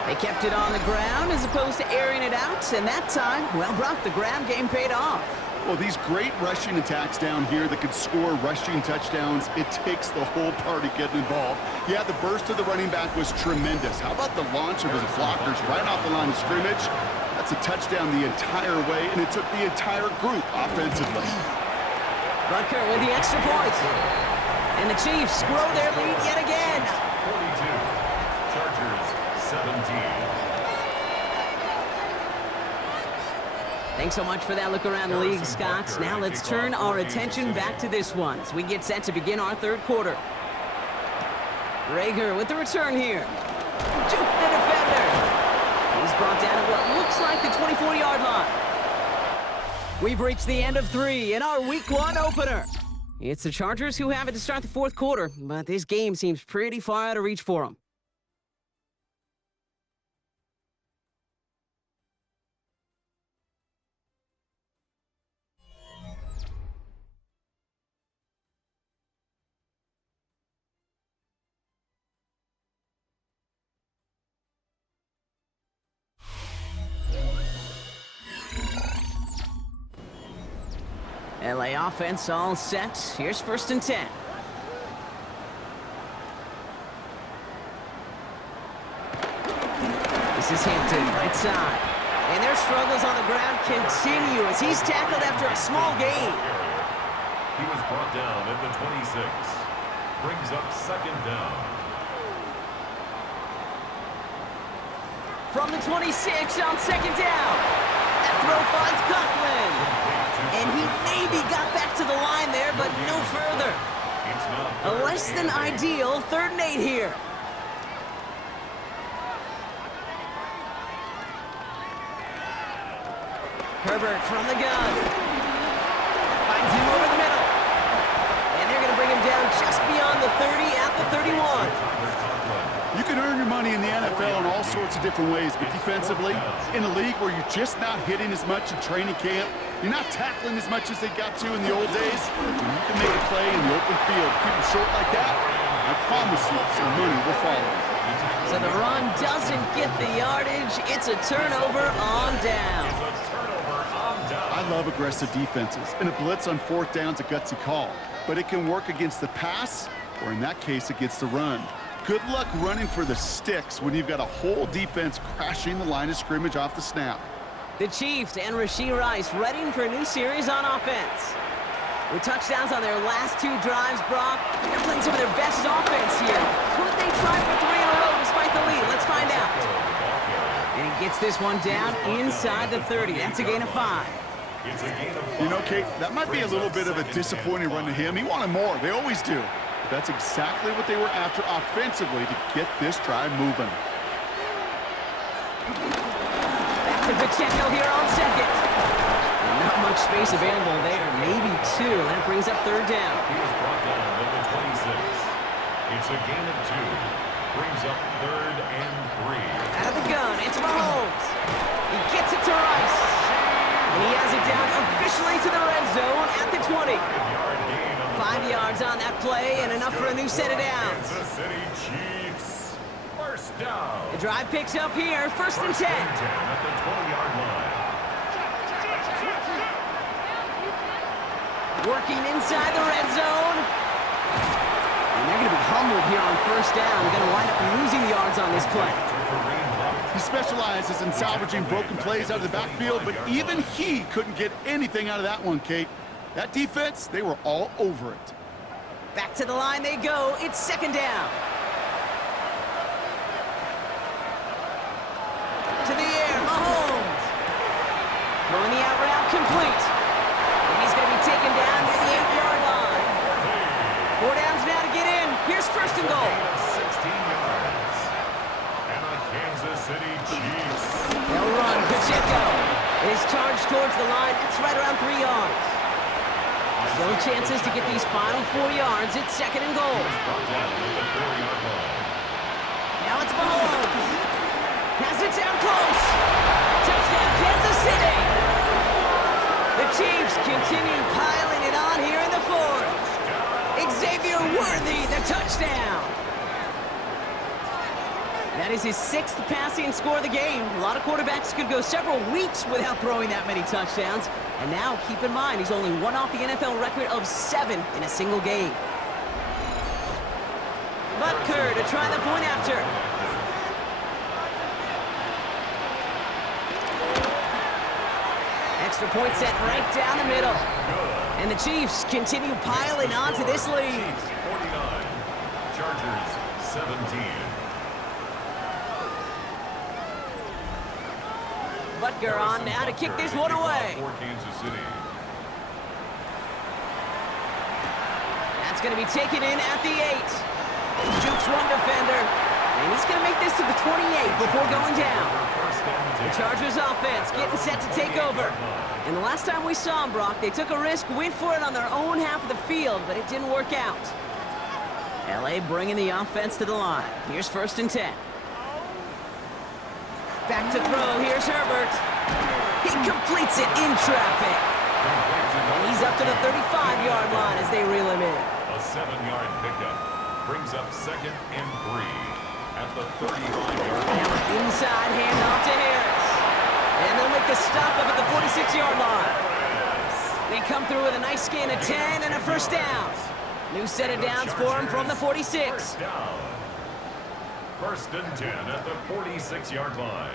They kept it on the ground as opposed to airing it out. And that time, well, Brock, the ground game paid off. Well, these great rushing attacks down here that could score rushing touchdowns, it takes the whole party getting involved. Yeah, the burst of the running back was tremendous. How about the launch of his blockers right off the line of scrimmage? That's a touchdown the entire way, and it took the entire group offensively. Butker with the extra point. And the Chiefs grow their lead yet again. 42. Chargers 17. Thanks so much for that look around the league, Scott. Now let's turn our attention back to this one as we get set to begin our third quarter. Rager with the return here. Juke the defender. He's brought down at what looks like the 24-yard line. We've reached the end of 3 in our Week 1 opener. It's the Chargers who have it to start the fourth quarter, but this game seems pretty far out of reach for them. LA offense all set. Here's first and 10. This is Hampton, right side. And their struggles on the ground continue as he's tackled after a small gain. He was brought down at the 26. Brings up second down. From the 26 on second down. That throw finds Coughlin. And he maybe got back to the line there, but no further. A less than ideal 3rd and 8 here. Herbert from the gun. Finds him over the middle. And they're going to bring him down just beyond the 30 at the 31. You can earn your money in the NFL in all sorts of different ways, but defensively, in a league where you're just not hitting as much in training camp, you're not tackling as much as they got to in the old days, when you can make a play in the open field, keep them short like that, I promise you some money will follow. So the run doesn't get the yardage. It's a turnover on down. I love aggressive defenses, and a blitz on 4th down's a gutsy call, but it can work against the pass, or in that case, against the run. Good luck running for the sticks when you've got a whole defense crashing the line of scrimmage off the snap. The Chiefs and Rashee Rice readying for a new series on offense. With touchdowns on their last 2 drives, Brock, they're playing some of their best offense here. Could they try for 3 in a row despite the lead? Let's find out. And he gets this one down inside the 30. That's a gain of 5. You know, Kate, that might be a little bit of a disappointing run to him. He wanted more. They always do. But that's exactly what they were after offensively to get this drive moving. Back to Pacheco here on second. And not much space available there. Maybe 2. That brings up 3rd down. He was brought down at the 26. It's a gain of 2. Brings up 3rd and 3. Out of the gun, it's Mahomes. He gets it to Rice. And he has it down officially to the red zone at the 20. 5 yards on that play and enough for a new set of downs. Kansas City Chiefs. First down. The drive picks up here, first and 10. At the 20-yard line. Working inside the red zone. And they're going to be humbled here on first down. Going to wind up losing yards on this play. He specializes in salvaging broken plays out of the backfield, but even he couldn't get anything out of that one, Kate. That defense, they were all over it. Back to the line they go. It's second down. To the air, Mahomes. Throwing the out route complete. And he's going to be taken down to the 8-yard line. 4 downs now to get in. Here's first and goal. 16 yards. And the Kansas City Chiefs. They'll run. Pacheco. It is charged towards the line. It's right around 3 yards. Still chances to get these final 4 yards. It's second and goal. Now it's Mahomes. Has it down close. Touchdown, Kansas City. The Chiefs continue piling it on here in the fourth. Xavier Worthy, the touchdown. That is his 6th passing score of the game. A lot of quarterbacks could go several weeks without throwing that many touchdowns. And now, keep in mind, he's only one off the NFL record of 7 in a single game. Butker to try the point after. Extra point set right down the middle. And the Chiefs continue piling on to this lead. 49, Chargers 17. Butker on now to kick this one away. For Kansas City. That's going to be taken in at the 8. Jukes one defender. And he's going to make this to the 28 before going down. The Chargers offense getting set to take over. And the last time we saw them, Brock, they took a risk, went for it on their own half of the field, but it didn't work out. L.A. bringing the offense to the line. Here's 1st and 10. Back to throw. Here's Herbert. He completes it in traffic. And he's up to the 35-yard line as they reel him in. A 7-yard pickup brings up 2nd and 3 at the 35-yard line. Now an inside handoff to Harris. And they'll make the stop up at the 46-yard line. They come through with a nice gain of 10 and a 1st down. New set of downs for him from the 46. 1st down. 1st and 10 at the 46-yard line.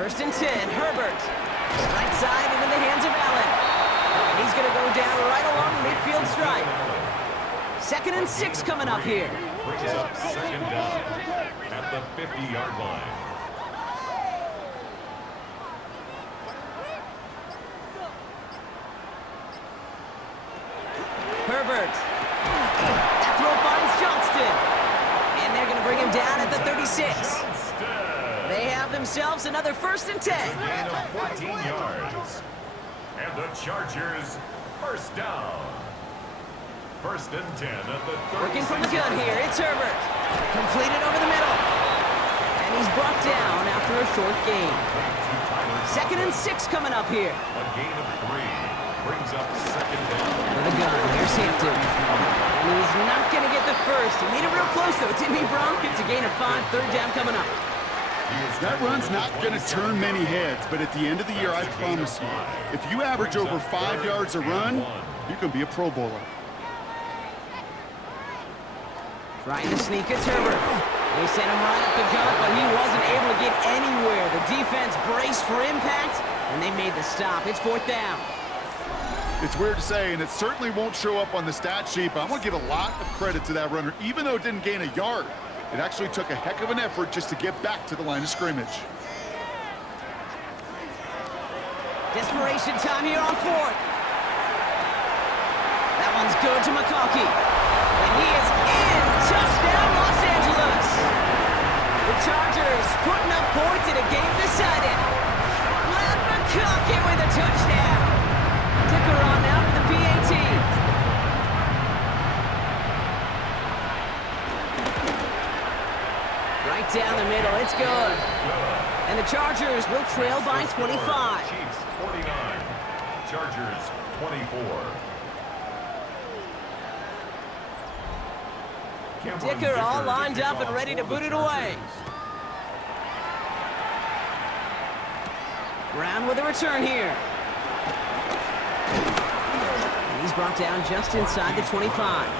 1st and 10, Herbert. Right side into the hands of Allen. And he's going to go down right along the midfield stripe. 2nd and 6 coming up here. Brings up 2nd down at the 50-yard line. Herbert. That throw finds Johnston. And they're going to bring him down at the 36. They have themselves another 1st and 10. A gain of 14 yards. And the Chargers 1st down. 1st and 10 at the 36. Working from the gun here, it's Herbert. Completed over the middle. And he's brought down after a short gain. 2nd and 6 coming up here. A gain of 3 brings up 2nd down. Out of the gun, here's Hampton. And he's not going to get the first. He made it real close, though, didn't he, Brock? It's a gain of 5, 3rd down coming up. That run's not going to turn many heads, but at the end of the year, I promise you, if you average over 5 yards a run, you can be a Pro Bowler. Trying to sneak, it's Herbert. They sent him right up the gut, but he wasn't able to get anywhere. The defense braced for impact, and they made the stop. It's 4th down. It's weird to say, and it certainly won't show up on the stat sheet, but I want to give a lot of credit to that runner, even though it didn't gain a yard. It actually took a heck of an effort just to get back to the line of scrimmage. Desperation time here on 4th. That one's good to McConkey. And he is in. Touchdown, Los Angeles. The Chargers putting up points in a game decided. Matt McConkey with a touchdown. Ticker on now for the PAT. Right down the middle, it's good. And the Chargers will trail by 25. Chiefs 49, Chargers 24. Dicker all lined up and ready to boot it away. Brown with a return here. And he's brought down just inside the 25.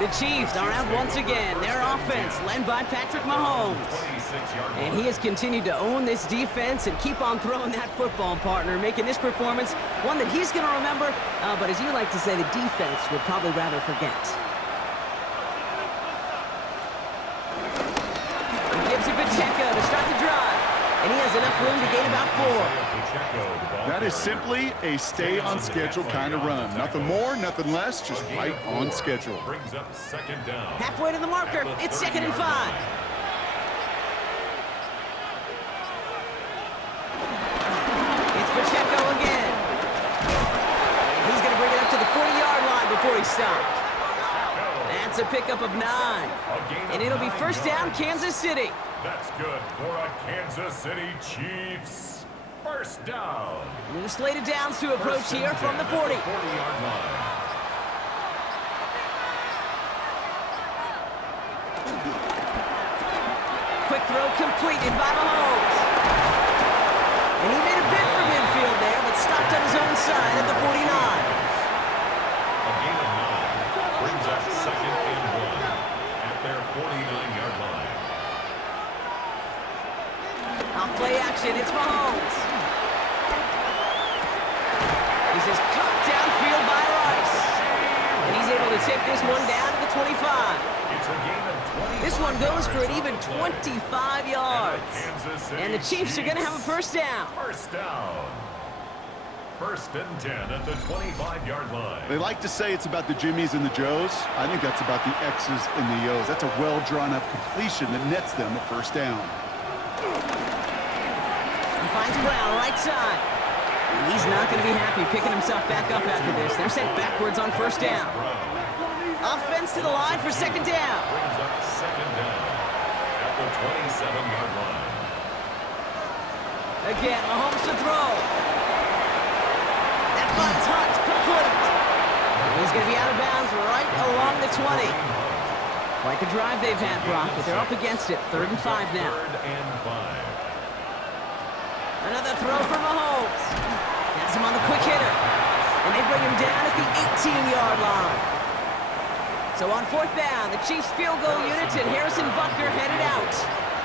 The Chiefs are out once again. Their offense led by Patrick Mahomes. And he has continued to own this defense and keep on throwing that football, partner, making this performance one that he's going to remember, but as you like to say, the defense would probably rather forget. He gives it Pacheco to start the drive, and he has enough room to gain about 4. That is simply a stay-on-schedule kind of run. Nothing more, nothing less, just right on schedule. Brings up 2nd down. Halfway to the marker, it's 2nd and 5. stop. That's a pickup of 9. And it'll be first down, Kansas City. That's good for a Kansas City Chiefs. First down. New slated downs to approach here from the 40. 40-yard line. Quick throw completed by Mahomes. And he made a bid for midfield there, but stopped on his own side at the 49. A gain of 9 brings up second and 1 at their 49-yard line. Off play action, it's Mahomes. This is cut downfield by Rice. And he's able to take this one down to the 25. It's a gain of 20. This one goes for an even 25 yards. And the Chiefs are going to have a first down. First down. First and 10 at the 25-yard line. They like to say it's about the Jimmies and the Joes. I think that's about the X's and the O's. That's a well-drawn-up completion that nets them a first down. He finds Brown right side. And he's not going to be happy picking himself back up after this. They're sent backwards on first down. Offense to the line for second down. Brings up second down at the 27-yard line. Again, Mahomes to throw. That butt's hunt complete. And he's going to be out of bounds right along the 20. Quite the drive they've had, Brock, but they're up against it. 3rd and 5 now. 3rd and 5. Another throw for Mahomes. Has him on the quick hitter. And they bring him down at the 18-yard line. So on 4th down, the Chiefs field goal units and Harrison Butker headed out.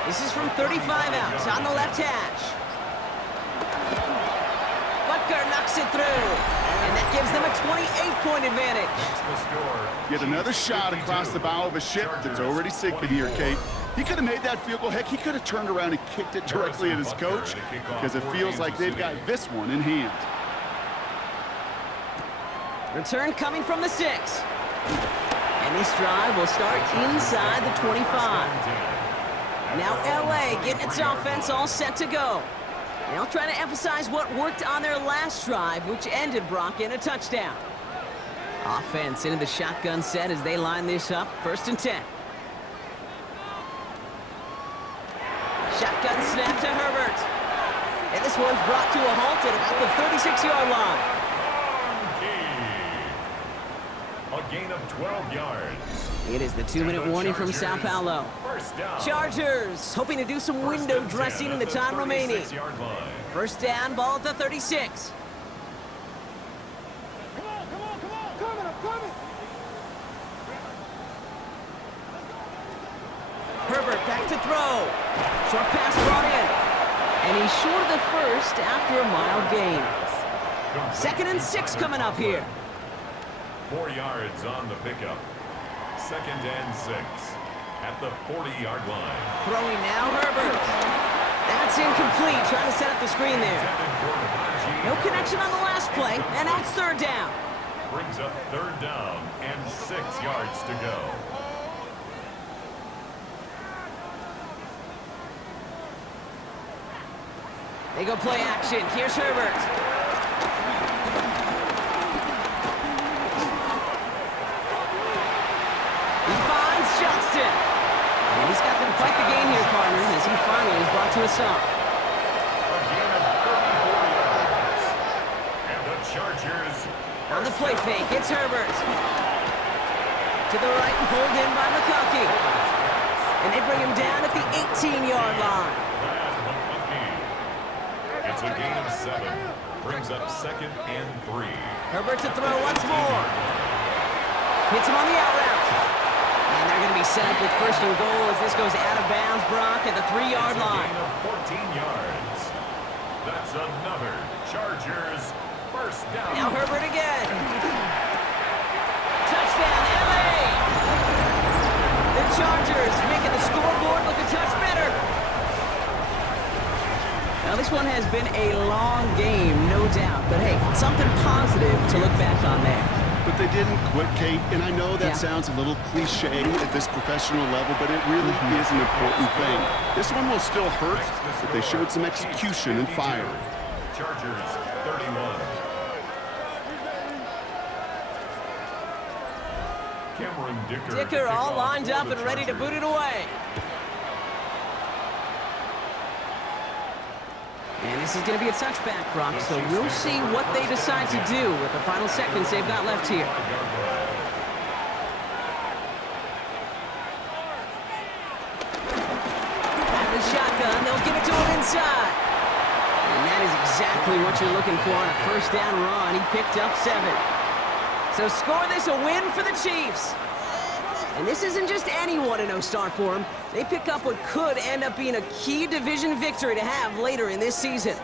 This is from 35 out on the left hash. Butker knocks it through. And that gives them a 28-point advantage. Yet another shot across the bow of a ship that's already sinking here, Kate. He could have made that field goal. Heck, he could have turned around and kicked it directly at his coach because it feels like they've got this one in hand. Return coming from the 6. And this drive will start inside the 25. Now LA getting its offense all set to go. They'll try to emphasize what worked on their last drive, which ended, Brock, in a touchdown. Offense into the shotgun set as they line this up. 1st and 10. Shotgun snap to Herbert. And this one's brought to a halt at about the 36-yard line. A gain of 12 yards. It is the 2-minute warning from Sao Paulo. First down. Chargers hoping to do some window dressing in the time remaining. 36-yard line. First down, ball at the 36. Come on, coming. Herbert back to throw. Short pass brought in. And he's short of the first after a mild gain. 2nd and 6 coming up here. 4 yards on the pickup. 2nd and 6 at the 40-yard line. Throwing now, Herbert. That's incomplete. Trying to set up the screen there. No connection on the last play, and now it's 3rd down. Brings up 3rd down and 6 yards to go. They go play action. Here's Herbert. Johnston. And he's got them quite the game here, partner, as he finally is brought to a stop. A gain of 34 yards. And the Chargers. On the play fake, it's Herbert. To the right and pulled in by McConkey. And they bring him down at the 18-yard line. It's a gain of 7. Brings up 2nd and 3. Herbert to throw once more. Hits him on the out route. And they're going to be set up with 1st and goal as this goes out of bounds, Brock, at the 3-yard line. Gain of 14 yards. That's another Chargers first down. Now Herbert again. Touchdown, LA! The Chargers making the scoreboard look a touch better. Now this one has been a long game, no doubt. But hey, something positive to look back on there. But they didn't quit, Kate, and I know that sounds a little cliche at this professional level, but it really is an important thing. This one will still hurt, but they showed some execution and fire. Chargers 31. Dicker all lined up and ready to boot it away. And this is going to be a touchback, Brock, so we'll see what they decide to do with the final seconds they've got left here. Out of the shotgun, they'll give it to him inside. And that is exactly what you're looking for on a first down run. He picked up 7. So score this a win for the Chiefs. And this isn't just anyone a no-start for them. They pick up what could end up being a key division victory to have later in this season.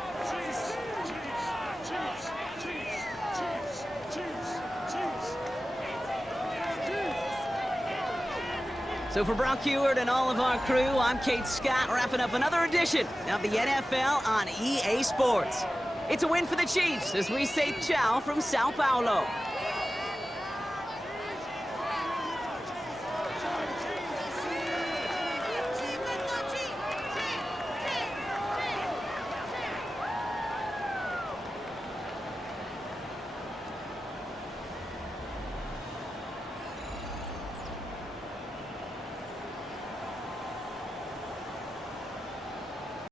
So for Brock Heward and all of our crew, I'm Kate Scott, wrapping up another edition of the NFL on EA Sports. It's a win for the Chiefs as we say ciao from Sao Paulo.